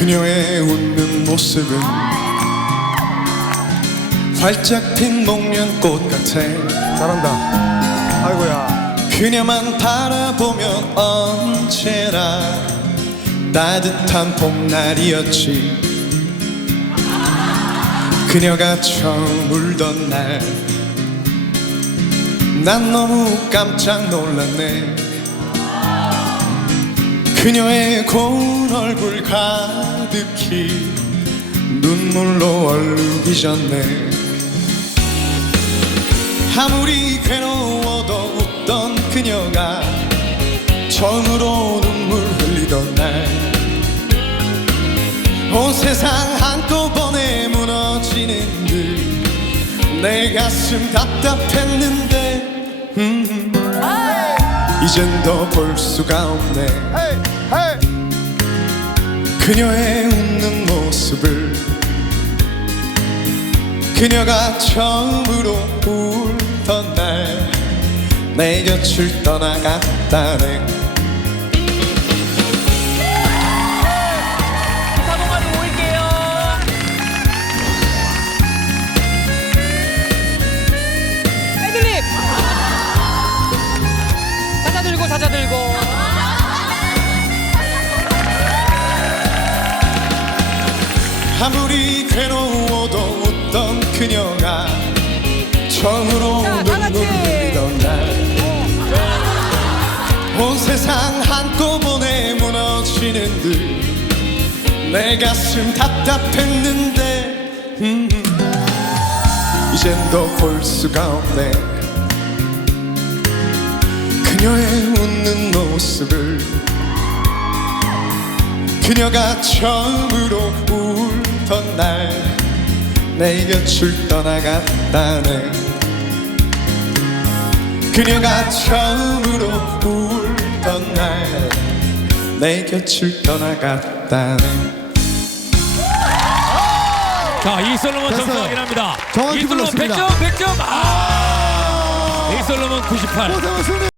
그녀의 웃는 모습은 활짝 핀 목련꽃 같아 잘한다. 아이고야. 그녀만 바라보면 언제나 따뜻한 봄날이었지 그녀가 처음 울던 날 난 너무 깜짝 놀랐네 그녀의 고운 얼굴 가 득히 눈물로 얼룩이 졌네. 아무리 괴로워도 웃던 그녀가 처음으로 눈물 흘리던 날. 온 세상 한꺼번에 무너지는 듯 내 가슴 답답했는데 음, 이젠 더 볼 수가 없네. 그녀의 웃는 모습을 그녀가 처음으로 울던 날 내 곁을 떠나갔다네 아무리 괴로워도 웃던 그녀가 처음으로 자, 다 같이. 눈물 흘리던 날온 세상 한꺼번에 무너지는 듯 내 가슴 답답했는데 음, 이젠 더 볼 수가 없네. 그녀의 웃는 모습을 그녀가 처음으로 내 곁을 떠나갔다네 그녀가 처음으로 울던 날 내 곁을 떠나갔다네 자, 이솔로몬 됐어요. 점수 확인합니다. 정확히 이솔로몬 불렀습니다. 100점, 100점. 아! 이솔로몬 98. 고생하셨습니다.